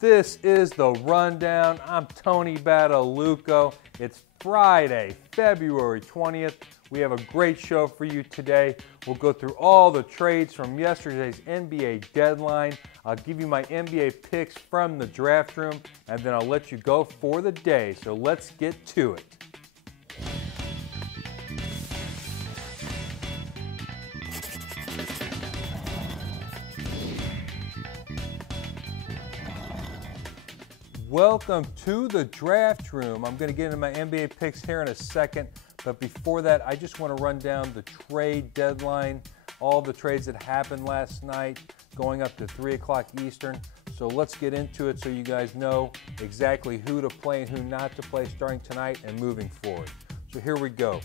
This is the Rundown. I'm Tony Badalucco. It's Friday, February 20th. We have a great show for you today. We'll go through all the trades from yesterday's NBA deadline. I'll give you my NBA picks from the draft room, and then I'll let you go for the day. So let's get to it. Welcome to the draft room. I'm going to get into my NBA picks here in a second, but before that, I just want to run down the trade deadline, all the trades that happened last night, going up to 3 o'clock Eastern. So let's get into it so you guys know exactly who to play and who not to play starting tonight and moving forward. So here we go.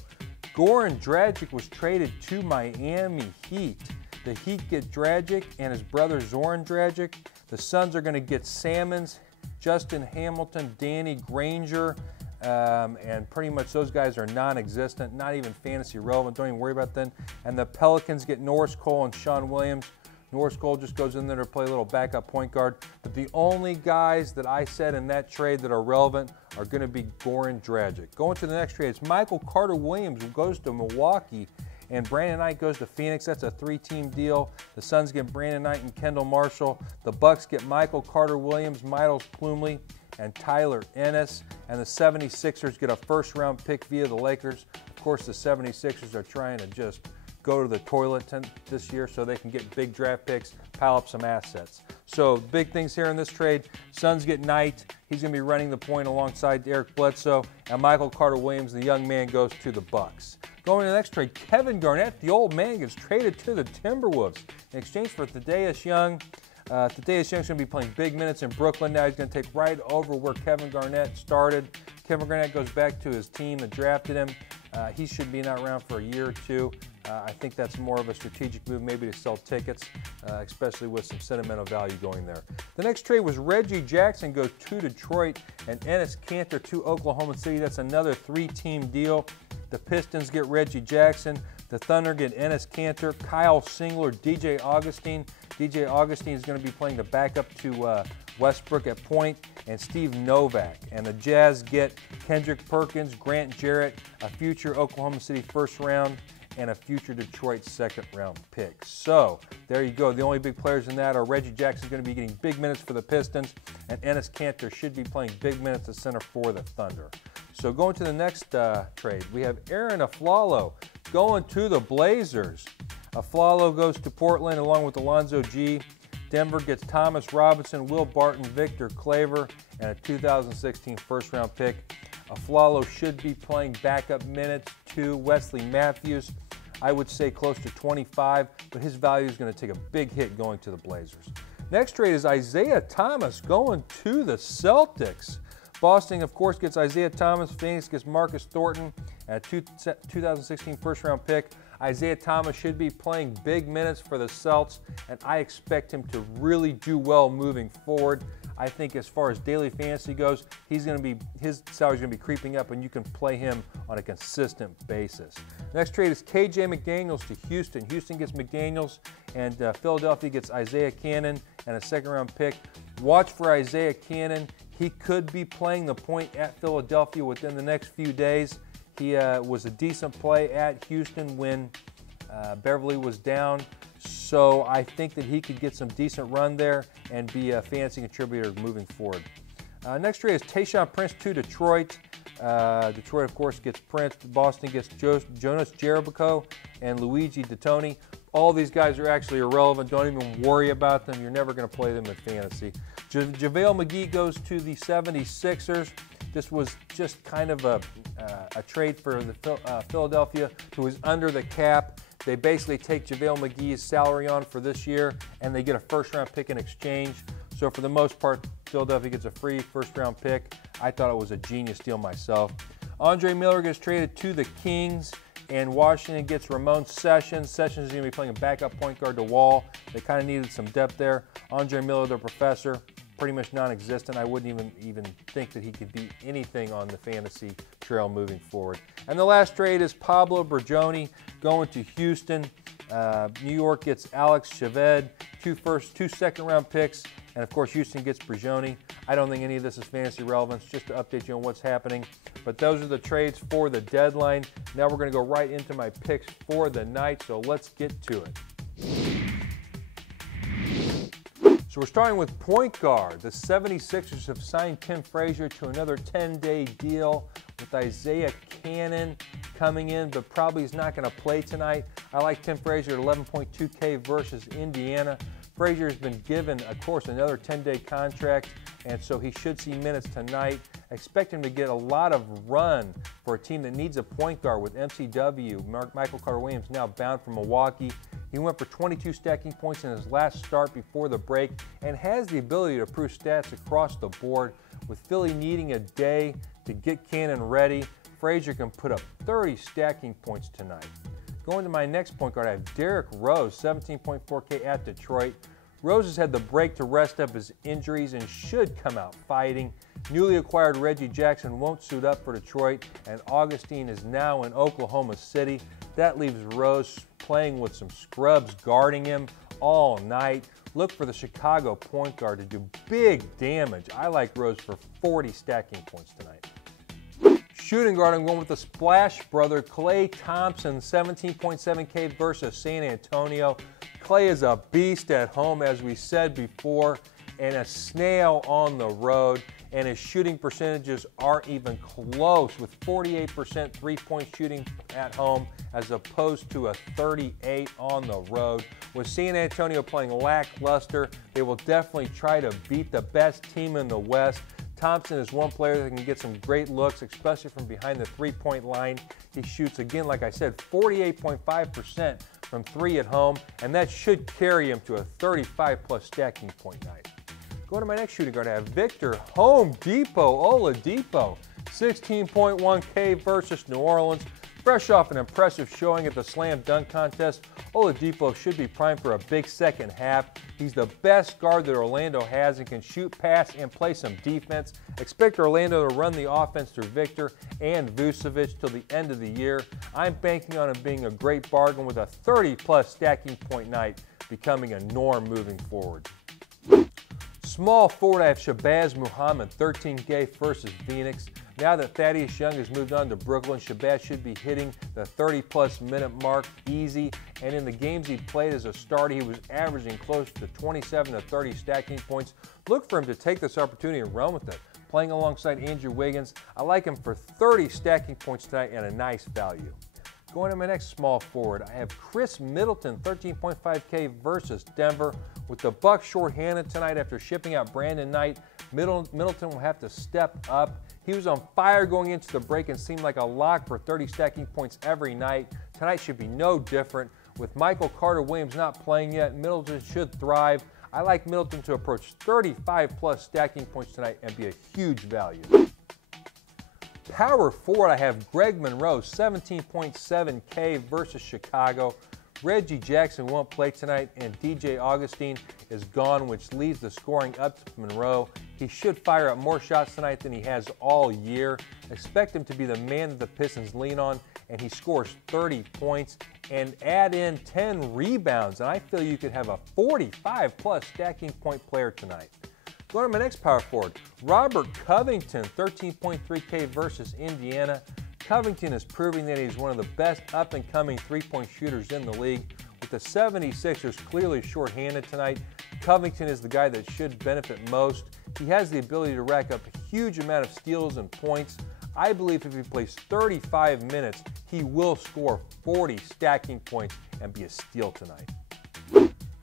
Goran Dragic was traded to Miami Heat. The Heat get Dragic and his brother Zoran Dragic. The Suns are going to get Salmons, Justin Hamilton, Danny Granger, and pretty much those guys are non-existent, not even fantasy relevant. Don't even worry about them. And the Pelicans get Norris Cole and Sean Williams. Norris Cole just goes in there to play a little backup point guard. But the only guys that I said in that trade that are relevant are going to be Goran Dragic. Going to the next trade, it's Michael Carter-Williams who goes to Milwaukee, and Brandon Knight goes to Phoenix. That's a 3-team deal. The Suns get Brandon Knight and Kendall Marshall. The Bucks get Michael Carter-Williams, Miles Plumlee, and Tyler Ennis. And the 76ers get a first-round pick via the Lakers. Of course, the 76ers are trying to just go to the toilet this year so they can get big draft picks, pile up some assets. So big things here in this trade. Suns get Knight. He's going to be running the point alongside Eric Bledsoe. And Michael Carter-Williams, the young man, goes to the Bucks. Going to the next trade, Kevin Garnett, the old man, gets traded to the Timberwolves in exchange for Thaddeus Young. Thaddeus Young's going to be playing big minutes in Brooklyn now. He's going to take right over where Kevin Garnett started. Kevin Garnett goes back to his team that drafted him. He should be not around for a year or two. I think that's more of a strategic move, maybe to sell tickets, especially with some sentimental value going there. The next trade was Reggie Jackson goes to Detroit and Enes Kanter to Oklahoma City. That's another 3-team deal. The Pistons get Reggie Jackson. The Thunder get Enes Kanter, Kyle Singler, DJ Augustine. DJ Augustine is going to be playing the backup to Westbrook at point, and Steve Novak. And the Jazz get Kendrick Perkins, Grant Jarrett, a future Oklahoma City first round, and a future Detroit second-round pick. So there you go. The only big players in that are Reggie Jackson, going to be getting big minutes for the Pistons, and Enes Kanter should be playing big minutes at center for the Thunder. So going to the next trade, we have Aaron Aflalo going to the Blazers. Aflalo goes to Portland along with Alonzo G. Denver gets Thomas Robinson, Will Barton, Victor Claver, and a 2016 first-round pick. Aflalo should be playing backup minutes to Wesley Matthews. I would say close to 25, but his value is going to take a big hit going to the Blazers. Next trade is Isaiah Thomas going to the Celtics. Boston, of course, gets Isaiah Thomas. Phoenix gets Marcus Thornton and a 2016 first-round pick. Isaiah Thomas should be playing big minutes for the Celts, and I expect him to really do well moving forward. I think as far as daily fantasy goes, his salary is going to be creeping up, and you can play him on a consistent basis. Next trade is KJ McDaniels to Houston. Houston gets McDaniels, and Philadelphia gets Isaiah Cannon and a second-round pick. Watch for Isaiah Cannon. He could be playing the point at Philadelphia within the next few days. He was a decent play at Houston when Beverly was down. So I think that he could get some decent run there and be a fantasy contributor moving forward. Next trade is Tayshaun Prince to Detroit. Detroit, of course, gets Prince. Boston gets Jonas Jerebko and Luigi Dettoni. All these guys are actually irrelevant. Don't even worry about them. You're never going to play them in fantasy. JaVale McGee goes to the 76ers. This was just kind of a trade for the Philadelphia, who is under the cap. They basically take JaVale McGee's salary on for this year, and they get a first-round pick in exchange. So for the most part, Philadelphia gets a free first-round pick. I thought it was a genius deal myself. Andre Miller gets traded to the Kings, and Washington gets Ramon Sessions. Sessions is going to be playing a backup point guard to Wall. They kind of needed some depth there. Andre Miller, the professor, pretty much non-existent. I wouldn't even think that he could be anything on the fantasy trail moving forward. And the last trade is Pablo Bergioni going to Houston. New York gets Alex Chavez, two second-round picks, and of course Houston gets Bergioni. I don't think any of this is fantasy relevance, just to update you on what's happening. But those are the trades for the deadline. Now we're going to go right into my picks for the night, so let's get to it. So we're starting with point guard. The 76ers have signed Tim Frazier to another 10-day deal with Isaiah Cannon coming in, but probably he's not going to play tonight. I like Tim Frazier at 11.2K versus Indiana. Frazier has been given, of course, another 10-day contract, and so he should see minutes tonight. Expect him to get a lot of run for a team that needs a point guard with MCW. Michael Carter-Williams now bound for Milwaukee. He went for 22 stacking points in his last start before the break and has the ability to prove stats across the board. With Philly needing a day to get Cannon ready, Frazier can put up 30 stacking points tonight. Going to my next point guard, I have Derrick Rose, 17.4K at Detroit. Rose has had the break to rest up his injuries and should come out fighting. Newly acquired Reggie Jackson won't suit up for Detroit, and Augustine is now in Oklahoma City. That leaves Rose playing with some scrubs guarding him all night. Look for the Chicago point guard to do big damage. I like Rose for 40 stacking points tonight. Shooting guard, I'm going with the Splash brother, Klay Thompson, 17.7K versus San Antonio. Klay is a beast at home, as we said before, and a snail on the road, and his shooting percentages aren't even close, with 48% three-point shooting at home as opposed to a 38 on the road. With San Antonio playing lackluster, they will definitely try to beat the best team in the West. Thompson is one player that can get some great looks, especially from behind the three-point line. He shoots, again, like I said, 48.5% from three at home, and that should carry him to a 35-plus stacking point night. Going to my next shooting guard, I have Victor Home Depot Oladipo, 16.1K versus New Orleans. Fresh off an impressive showing at the slam dunk contest, Oladipo should be primed for a big second half. He's the best guard that Orlando has and can shoot, pass, and play some defense. Expect Orlando to run the offense through Victor and Vucevic till the end of the year. I'm banking on him being a great bargain with a 30-plus stacking point night becoming a norm moving forward. Small forward, I have Shabazz Muhammad, 13K versus Phoenix. Now that Thaddeus Young has moved on to Brooklyn, Shabazz should be hitting the 30-plus minute mark easy. And in the games he played as a starter, he was averaging close to 27 to 30 stacking points. Look for him to take this opportunity and run with it. Playing alongside Andrew Wiggins, I like him for 30 stacking points tonight and a nice value. Going to my next small forward, I have Chris Middleton, 13.5K versus Denver. With the Bucks shorthanded tonight after shipping out Brandon Knight, Middleton will have to step up. He was on fire going into the break and seemed like a lock for 30 stacking points every night. Tonight should be no different. With Michael Carter-Williams not playing yet, Middleton should thrive. I like Middleton to approach 35-plus stacking points tonight and be a huge value. Power forward, I have Greg Monroe, 17.7K versus Chicago. Reggie Jackson won't play tonight, and DJ Augustine is gone, which leaves the scoring up to Monroe. He should fire up more shots tonight than he has all year. Expect him to be the man that the Pistons lean on, and he scores 30 points and add in 10 rebounds, and I feel you could have a 45-plus stacking point player tonight. Going to my next power forward, Robert Covington, 13.3K versus Indiana. Covington is proving that he's one of the best up-and-coming three-point shooters in the league. With the 76ers clearly shorthanded tonight, Covington is the guy that should benefit most. He has the ability to rack up a huge amount of steals and points. I believe if he plays 35 minutes, he will score 40 stacking points and be a steal tonight.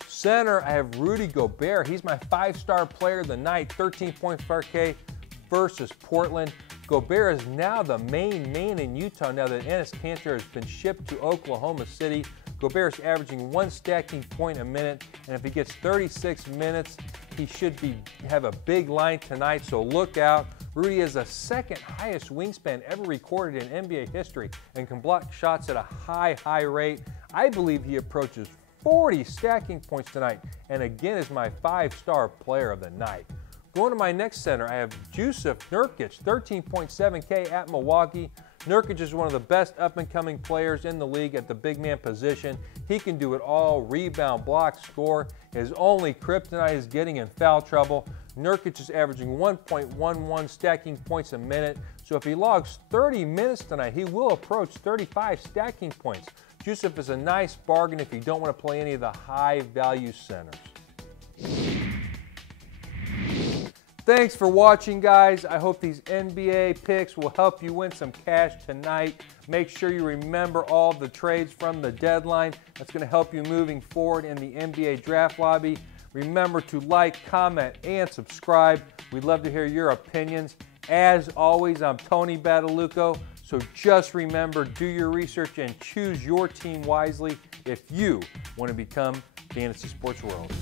Center, I have Rudy Gobert. He's my 5-star player of the night, 13.4K versus Portland. Gobert is now the main man in Utah now that Enes Kanter has been shipped to Oklahoma City. Gobert is averaging 1 stacking point a minute, and if he gets 36 minutes, he should have a big line tonight, so look out. Rudy is the second highest wingspan ever recorded in NBA history and can block shots at a high rate. I believe he approaches 40 stacking points tonight, and again is my 5-star player of the night. Going to my next center, I have Jusuf Nurkic, 13.7K at Milwaukee. Nurkic is one of the best up-and-coming players in the league at the big man position. He can do it all: rebound, block, score. His only kryptonite is getting in foul trouble. Nurkic is averaging 1.11 stacking points a minute, so if he logs 30 minutes tonight, he will approach 35 stacking points. Jusuf is a nice bargain if you don't want to play any of the high-value centers. Thanks for watching, guys. I hope these NBA picks will help you win some cash tonight. Make sure you remember all the trades from the deadline. That's going to help you moving forward in the NBA draft lobby. Remember to like, comment, and subscribe. We'd love to hear your opinions. As always, I'm Tony Badalucco. So just remember, do your research and choose your team wisely if you want to become Fantasy Sports World.